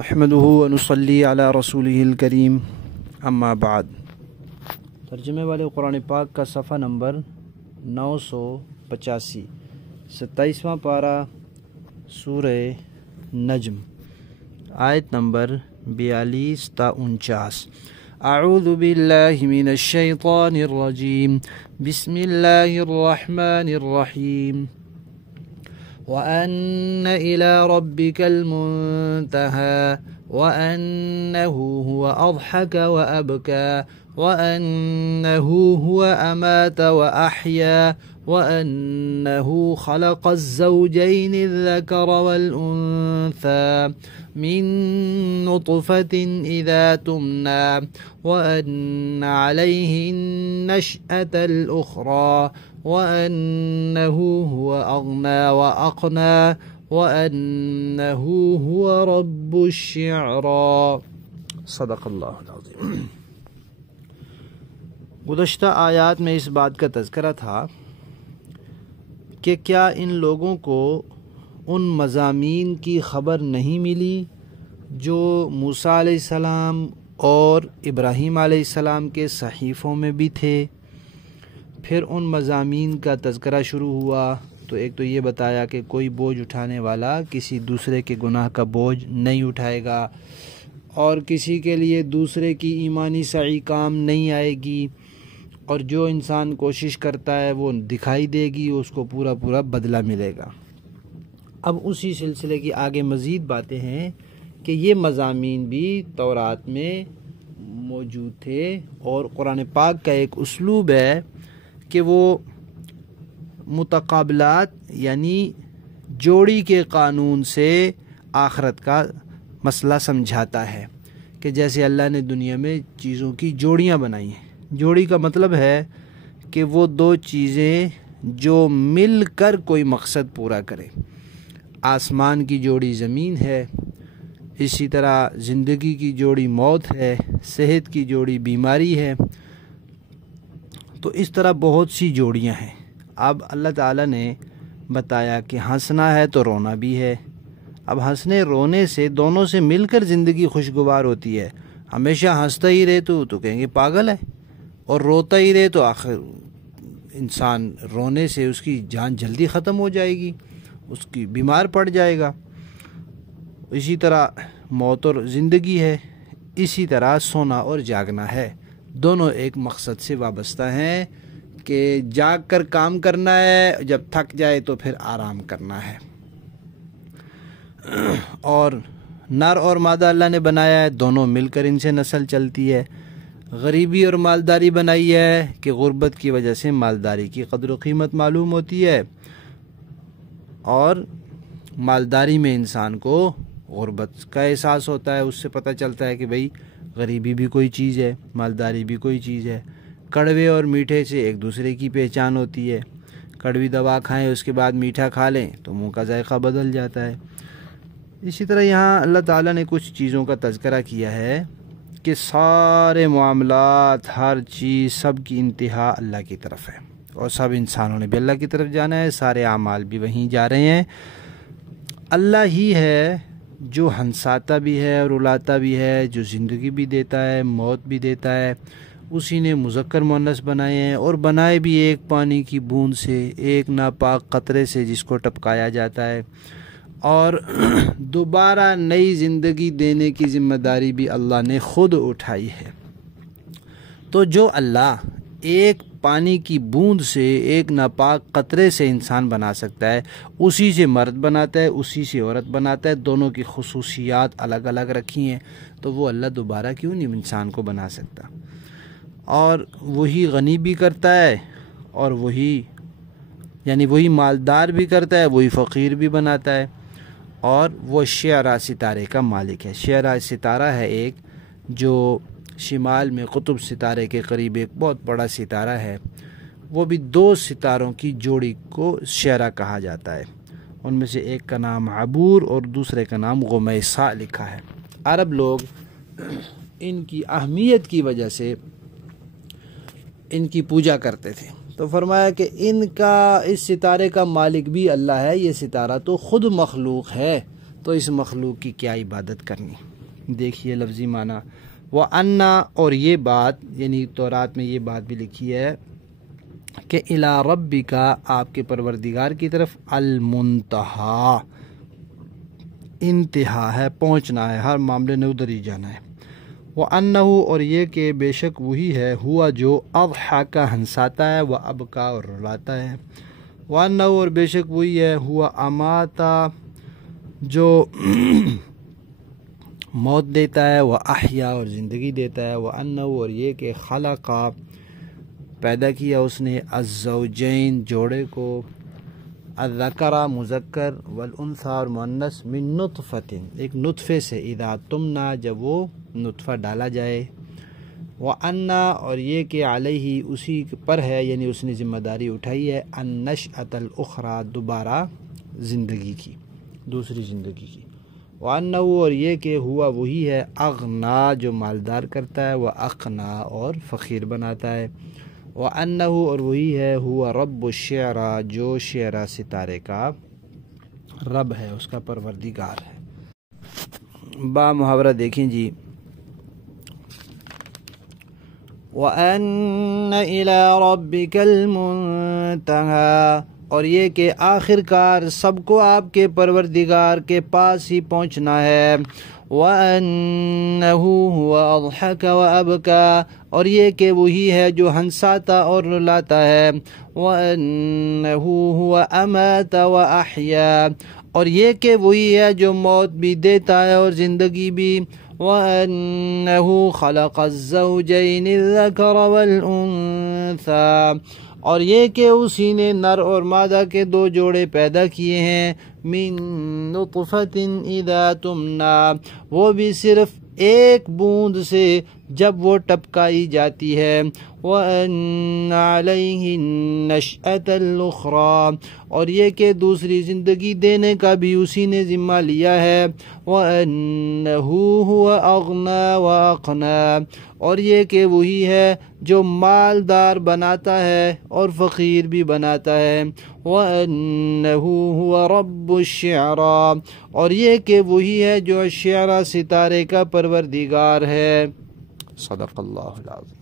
نحمده ونصلي على رسوله الكريم اما بعد۔ ترجمے والے قرآن پاک کا صفحہ نمبر 985، 27واں پارہ سورہ نجم، آیت نمبر 42 تا 49۔ اعوذ باللہ من الشیطان الرجیم، بسم اللہ الرحمن الرحیم۔ وَأَنَّ إِلَىٰ رَبِّكَ الْمُنتَهَىٰ وَأَنَّهُ هُوَ أَضْحَكَ وَأَبْكَىٰ وَأَنَّهُ هُوَ أَمَاتَ وَأَحْيَا وَأَنَّهُ خَلَقَ الزَّوْجَيْنِ الذَّكَرَ وَالْأُنثَىٰ مِن نُّطْفَةٍ إِذَا تُمْنَىٰ وَأَنَّ عَلَيْهِ النَّشْأَةَ الْأُخْرَىٰ وَأَنَّهُ هُوَ أَغْنَىٰ وَأَقْنَىٰ وَأَنَّهُ هُوَ رَبُّ الشِّعْرَىٰ۔ صدق اللہ العظیم۔ گزشتہ آیات میں اس بات کا تذکرہ تھا کہ کیا ان لوگوں کو ان مضامین کی خبر نہیں ملی جو موسیٰ علیہ السلام اور ابراہیم علیہ السلام کے صحیفوں میں بھی تھے۔ پھر ان مضامین کا تذکرہ شروع ہوا تو ایک تو یہ بتایا کہ کوئی بوجھ اٹھانے والا کسی دوسرے کے گناہ کا بوجھ نہیں اٹھائے گا، اور کسی کے لیے دوسرے کی ایمانی سعی کام نہیں آئے گی، اور جو انسان کوشش کرتا ہے وہ دکھائی دے گی، اس کو پورا پورا بدلہ ملے گا۔ اب اسی سلسلے کی آگے مزید باتیں ہیں کہ یہ مضامین بھی تورات میں موجود تھے، اور قرآن پاک کا ایک اسلوب ہے کہ وہ متقابلات یعنی جوڑی کے قانون سے آخرت کا مسئلہ سمجھاتا ہے، کہ جیسے اللہ نے دنیا میں چیزوں کی جوڑیاں بنائی ہیں۔ جوڑی کا مطلب ہے کہ وہ دو چیزیں جو مل کر کوئی مقصد پورا کرے۔ آسمان کی جوڑی زمین ہے، اسی طرح زندگی کی جوڑی موت ہے، صحت کی جوڑی بیماری ہے، تو اس طرح بہت سی جوڑیاں ہیں۔ اب اللہ تعالیٰ نے بتایا کہ ہنسنا ہے تو رونا بھی ہے۔ اب ہنسنے رونے سے دونوں سے مل کر زندگی خوشگوار ہوتی ہے۔ ہمیشہ ہنستا ہی رہے تو کہیں گے پاگل ہے، اور روتا ہی رہے تو آخر انسان رونے سے اس کی جان جلدی ختم ہو جائے گی، اس کی بیمار پڑ جائے گا۔ اسی طرح موت اور زندگی ہے، اسی طرح سونا اور جاگنا ہے، دونوں ایک مقصد سے وابستہ ہیں کہ جاگ کر کام کرنا ہے، جب تھک جائے تو پھر آرام کرنا ہے۔ اور نر اور مادہ اللہ نے بنایا ہے، دونوں مل کر ان سے نسل چلتی ہے۔ غریبی اور مالداری بنائی ہے کہ غربت کی وجہ سے مالداری کی قدر و قیمت معلوم ہوتی ہے، اور مالداری میں انسان کو غربت کا احساس ہوتا ہے، اس سے پتہ چلتا ہے کہ بھئی غریبی بھی کوئی چیز ہے، مالداری بھی کوئی چیز ہے۔ کڑوے اور میٹھے سے ایک دوسرے کی پہچان ہوتی ہے۔ کڑوی دوا کھائیں اس کے بعد میٹھا کھا لیں تو منہ کا ذائقہ بدل جاتا ہے۔ اسی طرح یہاں اللہ تعالیٰ نے کچھ چیزوں کا تذکرہ کیا ہے کہ سارے معاملات، ہر چیز، سب کی انتہا اللہ کی طرف ہے، اور سب انسانوں نے بھی اللہ کی طرف جانا ہے، سارے اعمال بھی وہیں جا رہے ہیں۔ اللہ ہی ہے جو ہنساتا بھی ہے اور رلاتا بھی ہے، جو زندگی بھی دیتا ہے، موت بھی دیتا ہے۔ اسی نے مذکر مؤنث بنائے ہیں، اور بنائے بھی ایک پانی کی بوند سے، ایک ناپاک قطرے سے جس کو ٹپکایا جاتا ہے، اور دوبارہ نئی زندگی دینے کی ذمہ داری بھی اللہ نے خود اٹھائی ہے۔ تو جو اللہ ایک پانی کی بوند سے، ایک ناپاک قطرے سے انسان بنا سکتا ہے، اسی سے مرد بناتا ہے، اسی سے عورت بناتا ہے، دونوں کی خصوصیات الگ الگ رکھی ہیں، تو وہ اللہ دوبارہ کیوں نہیں انسان کو بنا سکتا؟ اور وہی غنی بھی کرتا ہے، اور وہی مالدار بھی کرتا ہے، وہی فقیر بھی بناتا ہے، اور وہ شعرا ستارے کا مالک ہے۔ شعرا ستارہ ہے ایک جو شمال میں قطب ستارے کے قریب ایک بہت بڑا ستارہ ہے، وہ بھی دو ستاروں کی جوڑی کو شعرا کہا جاتا ہے۔ ان میں سے ایک کا نام عبور اور دوسرے کا نام غمیصہ لکھا ہے۔ عرب لوگ ان کی اہمیت کی وجہ سے ان کی پوجا کرتے تھے، تو فرمایا کہ اس ستارے کا مالک بھی اللہ ہے، یہ ستارہ تو خود مخلوق ہے، تو اس مخلوق کی کیا عبادت کرنی. دیکھیے لفظی معنی وَأَنَّ، اور یہ بات یعنی تورات میں یہ بات بھی لکھی ہے کہ اِلَىٰ رَبِّكَ، آپ کے پروردگار کی طرف، المنتہا، انتہا ہے، پہنچنا ہے، ہر معاملے نے ادھر ہی جانا ہے. وَأَنَّهُ، اور یہ کہ بے شک وہی ہے، ہوا جو اضحک، ہنساتا ہے، وَأَبْكَى، اور رلاتا ہے. وَأَنَّهُ، اور بے شک وہی ہے، ہوا اماتا، جو موت دیتا ہے، وَأَحْيَا، اور زندگی دیتا ہے. وَأَنَّهُ، اور یہ کہ خلق، پیدا کیا اس نے، الزوجین، جوڑے کو، الذکر، مذکر، والانثى، اور مؤنث، من نطفۃ، ایک نطفے سے، اذا تمنا، جب وہ نطفہ ڈالا جائے. وَأَنَّ، اور یہ کہ علیہ، اسی پر ہے، یعنی اس نے ذمہ داری اٹھائی ہے، النشأۃ الاخری، دوبارہ زندگی کی، دوسری زندگی کی. وَأَنَّهُ، اور یہ کہ ہوا وہی ہے، اغنا، جو مالدار کرتا ہے، وَأَقْنَى، اور فقیر بناتا ہے. وَأَنَّهُ، اور وہی ہے، ہوا رب الشعرا، جو شعرا ستارے کا رب ہے، اس کا پروردگار ہے. با محاورہ دیکھیں جی. وَأَنَّ إِلَىٰ رَبِّكَ الْمُنتَهَىٰ، اور یہ کہ آخر کار سب کو آپ کے پروردگار کے پاس ہی پہنچنا ہے. وَأَنَّهُ هُوَ أَضْحَكَ وَأَبْكَىٰ، اور یہ کہ وہی ہے جو ہنساتا اور رلاتا ہے. وَأَنَّهُ هُوَ أَمَاتَ وَأَحْيَا، اور یہ کہ وہی ہے جو موت بھی دیتا ہے اور زندگی بھی. وَأَنَّهُ خَلَقَ الزَّوْجَيْنِ الذَّكَرَ وَالْأُنثَىٰ، اور یہ کہ اسی نے نر اور مادہ کے دو جوڑے پیدا کیے ہیں. من نطفۃ اذا تمنا، وہ بھی صرف ایک بوند سے جب وہ ٹپکائی جاتی ہے. وَأَنَّ عَلَيْهِ النَّشْأَةَ الْأُخْرَىٰ، اور یہ کہ دوسری زندگی دینے کا بھی اسی نے ذمہ لیا ہے. وَأَنَّهُ هُوَ أَغْنَىٰ وَأَقْنَىٰ، اور یہ کہ وہی ہے جو مالدار بناتا ہے اور فقیر بھی بناتا ہے. وَأَنَّهُ هُوَ رَبُّ الشِّعْرَىٰ، اور یہ کہ وہی ہے جو شعرا ستارے کا پروردگار ہے. صدق اللہ العظیم.